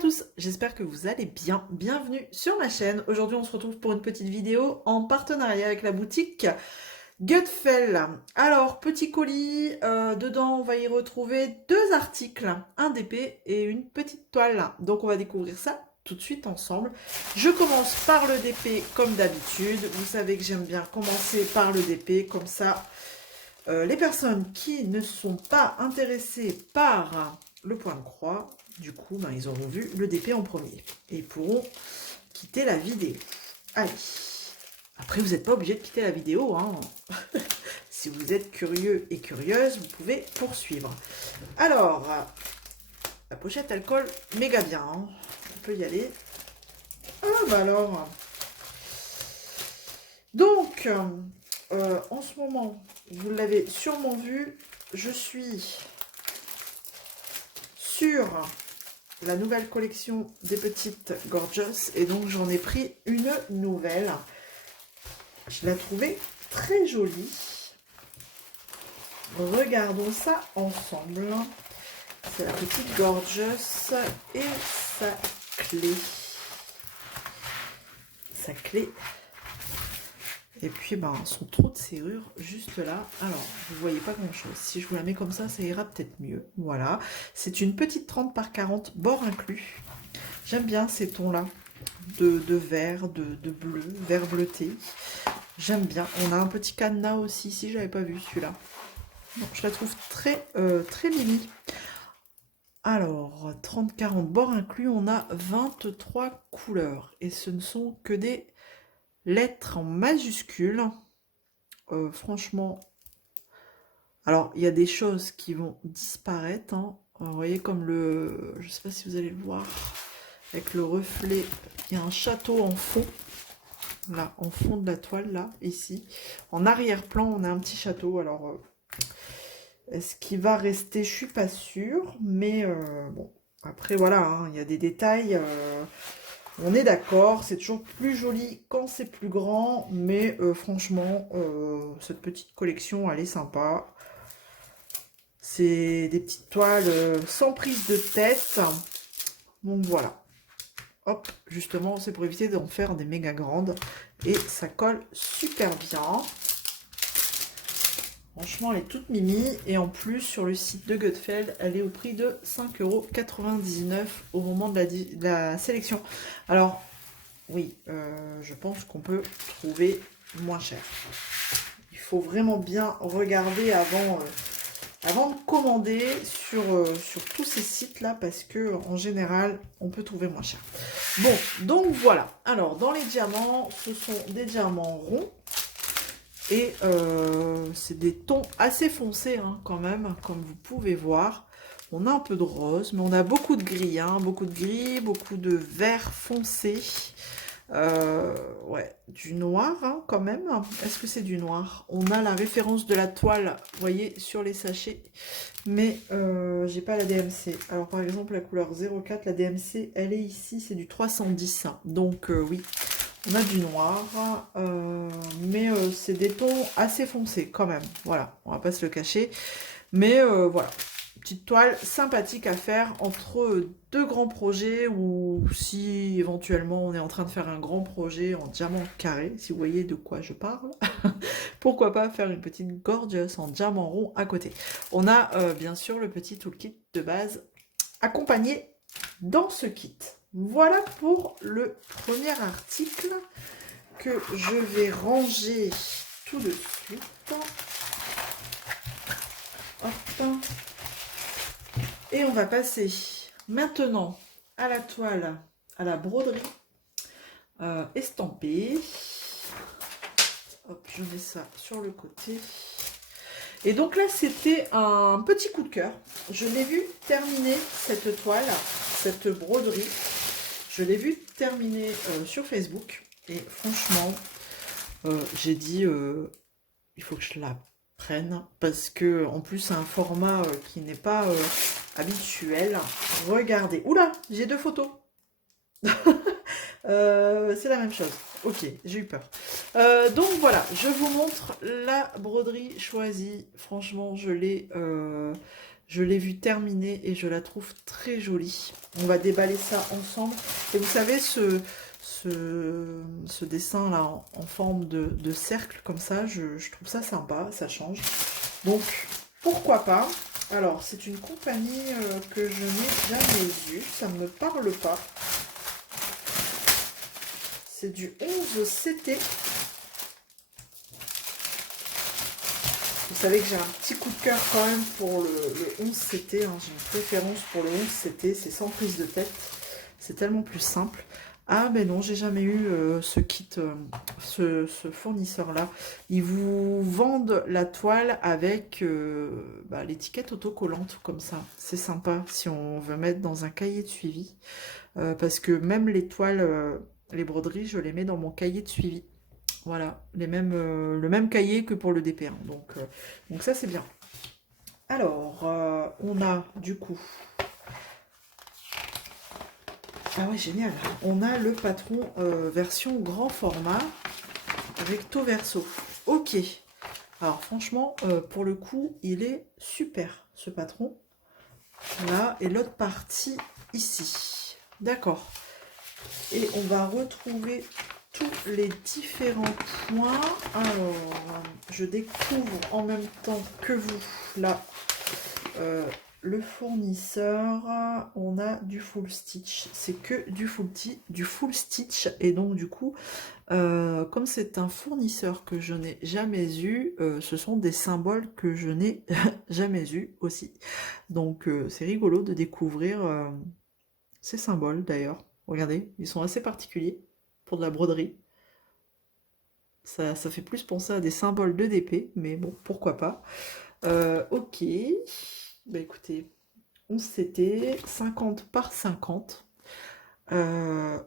tous, j'espère que vous allez bien. Bienvenue sur ma chaîne. Aujourd'hui, on se retrouve pour une petite vidéo en partenariat avec la boutique Gutfeld. Alors, petit colis, dedans, on va y retrouver deux articles, un DP et une petite toile. Donc, on va découvrir ça tout de suite ensemble. Je commence par le DP comme d'habitude. Vous savez que j'aime bien commencer par le DP, comme ça, les personnes qui ne sont pas intéressées par le point de croix, du coup, ben, ils auront vu le DP en premier et ils pourront quitter la vidéo. Allez, après vous n'êtes pas obligé de quitter la vidéo, hein. Si vous êtes curieux et curieuse, vous pouvez poursuivre. Alors, la pochette elle colle méga bien, hein. On peut y aller. Ah bah alors, donc en ce moment, vous l'avez sûrement vu, je suis sur la nouvelle collection des petites Gorgeous et donc j'en ai pris une nouvelle. Je la trouvais très jolie. Regardons ça ensemble. C'est la petite Gorgeous et sa clé. Sa clé. Et puis ben, son trou de serrure juste là. Alors, vous voyez pas grand chose. Si je vous la mets comme ça ira peut-être mieux. Voilà. C'est une petite 30 par 40, bord inclus. J'aime bien ces tons-là. De vert, de bleu, vert bleuté. J'aime bien. On a un petit cadenas aussi, si j'avais pas vu celui-là. Je la trouve très, très mimi. Alors, 30-40 bord inclus, on a 23 couleurs. Et ce ne sont que des lettres en majuscules. Franchement, alors il y a des choses qui vont disparaître, hein. Vous voyez comme le, je sais pas si vous allez le voir, avec le reflet, il y a un château en fond, là, en fond de la toile, là, ici. En arrière-plan, on a un petit château. Alors, est-ce qu'il va rester? Je suis pas sûre, mais bon, après voilà, hein, il y a des détails. On est d'accord, c'est toujours plus joli quand c'est plus grand, mais franchement, cette petite collection, elle est sympa. C'est des petites toiles sans prise de tête. Donc voilà. Hop, justement, c'est pour éviter d'en faire des méga grandes. Et ça colle super bien. Franchement, elle est toute mimi. Et en plus, sur le site de Gutfeld, elle est au prix de 5,99 € au moment de la sélection. Alors, oui, je pense qu'on peut trouver moins cher. Il faut vraiment bien regarder avant de commander sur tous ces sites-là, parce que en général, on peut trouver moins cher. Bon, donc voilà. Alors, dans les diamants, ce sont des diamants ronds. Et c'est des tons assez foncés, hein, quand même, comme vous pouvez voir. On a un peu de rose, mais on a beaucoup de gris, hein, beaucoup de vert foncé. Ouais, du noir, hein, quand même. Est-ce que c'est du noir? On a la référence de la toile, vous voyez, sur les sachets, mais j'ai pas la DMC. Alors, par exemple, la couleur 04, la DMC, elle est ici, c'est du 310. Donc, oui, on a du noir, mais c'est des tons assez foncés, quand même. Voilà, on va pas se le cacher. Mais voilà, petite toile sympathique à faire entre deux grands projets, ou si éventuellement on est en train de faire un grand projet en diamant carré, si vous voyez de quoi je parle, pourquoi pas faire une petite Gorgeous en diamant rond à côté. On a bien sûr le petit toolkit de base accompagné dans ce kit. Voilà pour le premier article que je vais ranger tout de suite. Hop. Et on va passer maintenant à la toile, à la broderie estampée. Hop, je mets ça sur le côté. Et donc là, c'était un petit coup de cœur. Je l'ai vu terminer cette toile, cette broderie. Je l'ai vu terminer sur Facebook. Et franchement, j'ai dit, il faut que je la prenne. Parce que en plus, c'est un format qui n'est pas habituel. Regardez. Oula, j'ai deux photos. C'est la même chose. Ok, j'ai eu peur. Donc voilà, je vous montre la broderie choisie. Franchement, je Je l'ai vue terminée et je la trouve très jolie. On va déballer ça ensemble. Et vous savez, ce dessin là en forme de cercle comme ça, je trouve ça sympa, ça change. Donc, pourquoi pas. Alors, c'est une compagnie que je n'ai jamais vue, ça ne me parle pas. C'est du 11 CT. Vous savez que j'ai un petit coup de cœur quand même pour le 11 CT. Hein. J'ai une préférence pour le 11 CT. C'est sans prise de tête. C'est tellement plus simple. Ah ben non, j'ai jamais eu ce kit, ce fournisseur-là. Ils vous vendent la toile avec l'étiquette autocollante comme ça. C'est sympa si on veut mettre dans un cahier de suivi. Parce que même les toiles, les broderies, je les mets dans mon cahier de suivi. Voilà, le même cahier que pour le DP1. Donc ça, c'est bien. Alors, on a du coup... Ah ouais, génial. On a le patron version grand format, recto verso. Ok. Alors franchement, pour le coup, il est super, ce patron. Là, et l'autre partie ici. D'accord. Et on va retrouver tous les différents points. Alors, je découvre en même temps que vous, là, le fournisseur. On a du full stitch. C'est que du full stitch. Et donc, du coup, comme c'est un fournisseur que je n'ai jamais eu, ce sont des symboles que je n'ai jamais eu aussi. Donc, c'est rigolo de découvrir ces symboles, d'ailleurs. Regardez, ils sont assez particuliers pour de la broderie. Ça fait plus penser à des symboles de DP, mais bon, pourquoi pas. Ok. Bah écoutez, 11 CT, 50 par 50. 9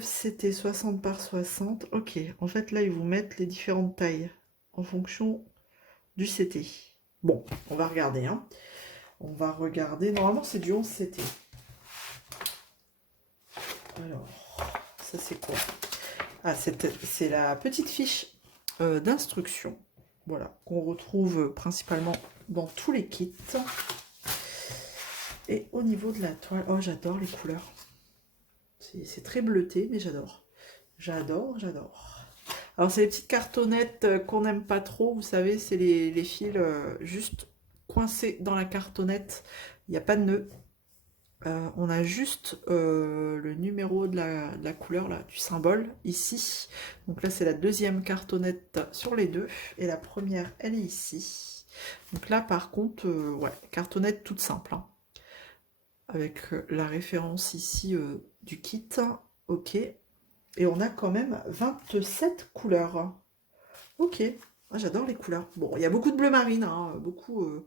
CT, 60 par 60. Ok, en fait là, ils vous mettent les différentes tailles en fonction du CT. Bon, on va regarder. Hein. On va regarder. Normalement, c'est du 11 CT. Alors, ça c'est quoi? Ah, c'est la petite fiche d'instruction, voilà, qu'on retrouve principalement dans tous les kits. Et au niveau de la toile, oh j'adore les couleurs. C'est très bleuté, mais j'adore. J'adore. Alors c'est les petites cartonnettes qu'on n'aime pas trop, vous savez, c'est les fils juste coincés dans la cartonnette. Il n'y a pas de nœud. On a juste le numéro de la couleur, là, du symbole, ici. Donc là, c'est la deuxième cartonnette sur les deux. Et la première, elle est ici. Donc là, par contre, ouais, cartonnette toute simple. Hein, avec la référence ici du kit. Ok. Et on a quand même 27 couleurs. Ok. Ah, j'adore les couleurs. Bon, il y a beaucoup de bleu marine, hein, beaucoup.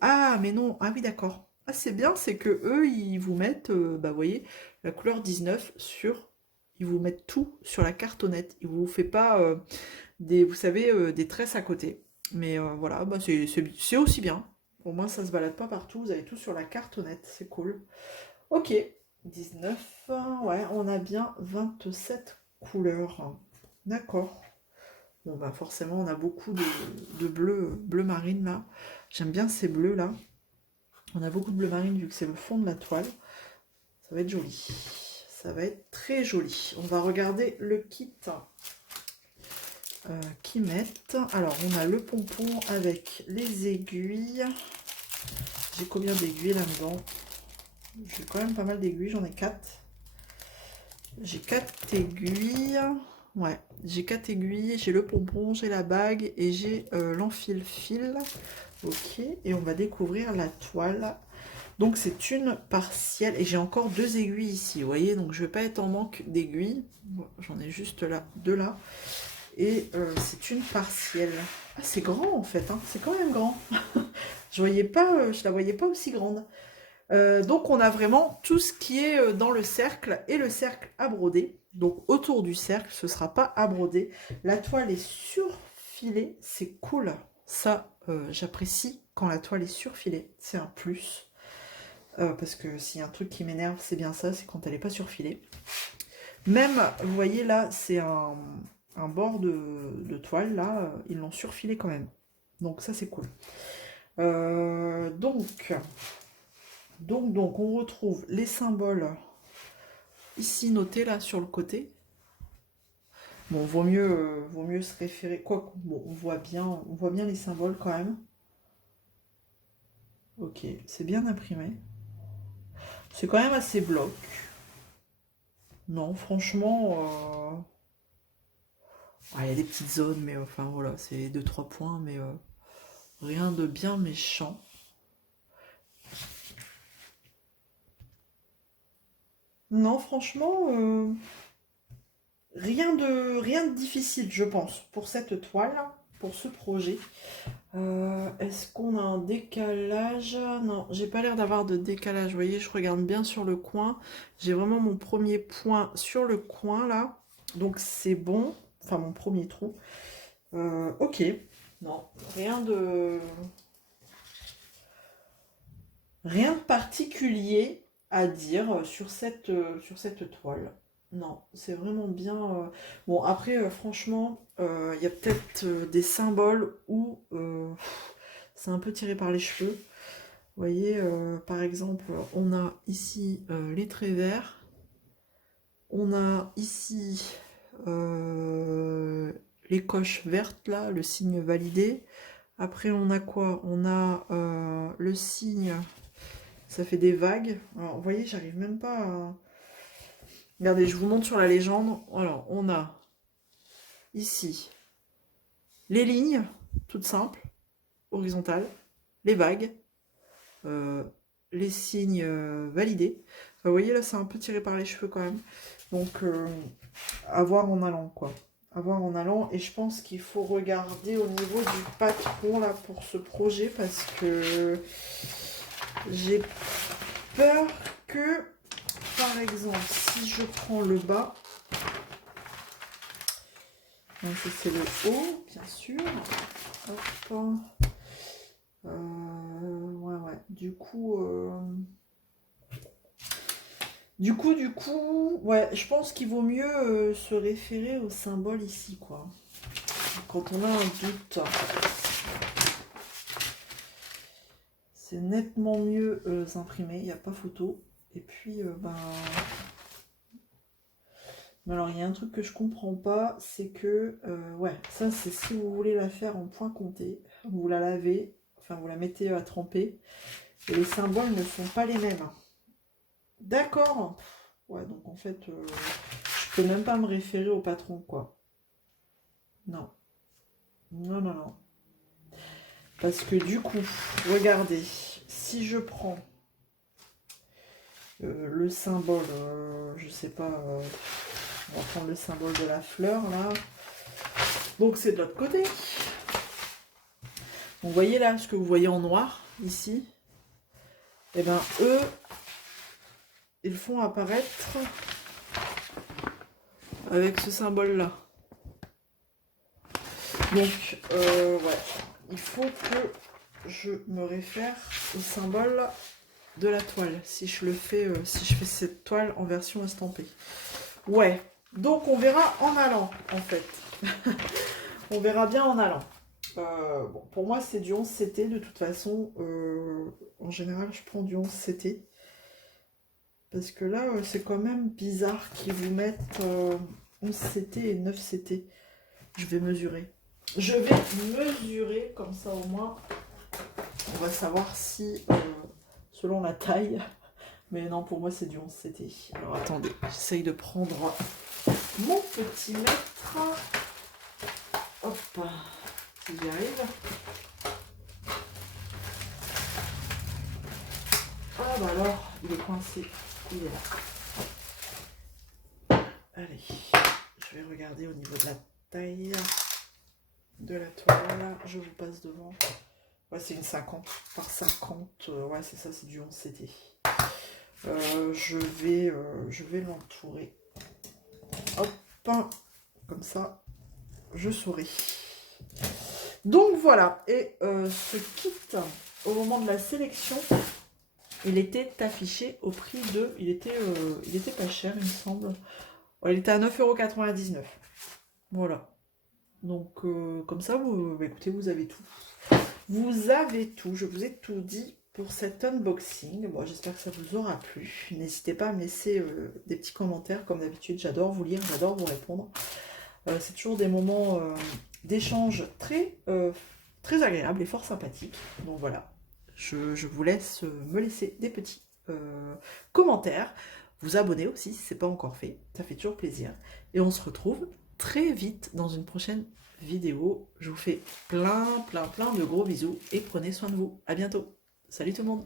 Ah, mais non. Ah oui, d'accord. Ah, c'est bien, c'est que eux, ils vous mettent, vous voyez, la couleur 19 sur... Ils vous mettent tout sur la cartonnette. Ils vous font pas vous savez, des tresses à côté. Mais voilà, c'est aussi bien. Au moins, ça se balade pas partout. Vous avez tout sur la cartonnette. C'est cool. Ok. 19. Ouais, on a bien 27 couleurs. D'accord. Bon, bah forcément, on a beaucoup de bleu marine, là. J'aime bien ces bleus, là. On a beaucoup de bleu marine, vu que c'est le fond de la toile. Ça va être joli. Ça va être très joli. On va regarder le kit qu'ils mettent. Alors, on a le pompon avec les aiguilles. J'ai combien d'aiguilles là-dedans? J'ai quand même pas mal d'aiguilles, j'en ai 4. J'ai 4 aiguilles. Ouais, j'ai 4 aiguilles, j'ai le pompon, j'ai la bague et j'ai l'enfile-fil. Ok, et on va découvrir la toile. Donc c'est une partielle et j'ai encore 2 aiguilles ici, vous voyez, donc je vais pas être en manque d'aiguilles. J'en ai juste là, 2 là. Et c'est une partielle. Ah, c'est grand en fait, hein. C'est quand même grand. Je la voyais pas aussi grande. Donc on a vraiment tout ce qui est dans le cercle et le cercle à broder. Donc autour du cercle, ce ne sera pas à broder. La toile est surfilée, c'est cool. Ça, j'apprécie quand la toile est surfilée, c'est un plus. Parce que s'il y a un truc qui m'énerve, c'est bien ça, c'est quand elle n'est pas surfilée. Même, vous voyez là, c'est un bord de toile, là, ils l'ont surfilé quand même. Donc ça, c'est cool. Donc, on retrouve les symboles ici notés là sur le côté. Bon, vaut mieux se référer. Quoi, bon, on voit bien les symboles quand même. Ok, c'est bien imprimé. C'est quand même assez bloc. Non, franchement, il y a des petites zones, mais enfin voilà, c'est 2-3 points, mais rien de bien méchant. Non, franchement, rien de difficile, je pense, pour cette toile, pour ce projet. Est-ce qu'on a un décalage? Non, j'ai pas l'air d'avoir de décalage. Vous voyez, je regarde bien sur le coin. J'ai vraiment mon premier point sur le coin, là. Donc, c'est bon. Enfin, mon premier trou. Ok. Non, rien de particulier à dire sur cette toile. Non, c'est vraiment bien. Bon, après, franchement, il y a peut-être des symboles où c'est un peu tiré par les cheveux. Vous voyez, par exemple, on a ici les traits verts. On a ici les coches vertes, là, le signe validé. Après, on a quoi? On a le signe, ça fait des vagues. Alors, vous voyez, j'arrive même pas à... Regardez, je vous montre sur la légende. Alors, on a ici les lignes, toutes simples, horizontales, les vagues, euh, les signes validés. Enfin, vous voyez, là, c'est un peu tiré par les cheveux quand même. Donc, à voir en allant, quoi. À voir en allant. Et je pense qu'il faut regarder au niveau du patron, là, pour ce projet, parce que j'ai peur que, par exemple, si je prends le bas, donc c'est le haut, bien sûr. Hop. Ouais. Du coup, ouais, je pense qu'il vaut mieux se référer au symbole ici, quoi. Quand on a un doute, c'est nettement mieux imprimé, il n'y a pas photo. Et puis, mais alors, il y a un truc que je comprends pas, c'est que, ouais, ça, c'est si vous voulez la faire en point compté, vous la lavez, enfin, vous la mettez à tremper, et les symboles ne sont pas les mêmes. D'accord. Ouais, donc en fait, je peux même pas me référer au patron, quoi. Non. Non. Parce que du coup, regardez, si je prends le symbole, je sais pas, on va prendre le symbole de la fleur, là. Donc c'est de l'autre côté. Vous voyez là, ce que vous voyez en noir, ici, et ben eux, ils font apparaître avec ce symbole-là. Donc, ouais, il faut que je me réfère au symbole de la toile, si je fais cette toile en version estampée. Ouais, donc on verra en allant, en fait. On verra bien en allant. Bon, pour moi, c'est du 11CT, de toute façon. En général, je prends du 11CT. Parce que là, c'est quand même bizarre qu'ils vous mettent 11CT et 9CT. Je vais mesurer. Je vais mesurer, comme ça au moins, on va savoir si, selon la taille, mais non, pour moi c'est du 11CT. Alors attendez, j'essaye de prendre mon petit mètre. Hop, si j'y arrive. Ah bah alors, il est coincé, il est là. Allez, je vais regarder au niveau de la taille de la toile. Je vous passe devant. Ouais, c'est une 50 par 50. Ouais, c'est ça, c'est du 11CT. Je vais l'entourer. Hop, comme ça, je saurai. Donc voilà, et ce kit, au moment de la sélection, il était affiché au prix de... Il était pas cher, il me semble. Ouais, il était à 9,99 €. Voilà. Donc, comme ça, écoutez, vous avez tout. Vous avez tout, je vous ai tout dit pour cet unboxing. Bon, j'espère que ça vous aura plu. N'hésitez pas à me laisser des petits commentaires, comme d'habitude. J'adore vous lire, j'adore vous répondre. C'est toujours des moments d'échange très agréables et fort sympathiques. Donc voilà, je vous laisse me laisser des petits commentaires. Vous abonner aussi si ce n'est pas encore fait, ça fait toujours plaisir. Et on se retrouve très vite dans une prochaine vidéo. Je vous fais plein de gros bisous et prenez soin de vous. À bientôt. Salut tout le monde.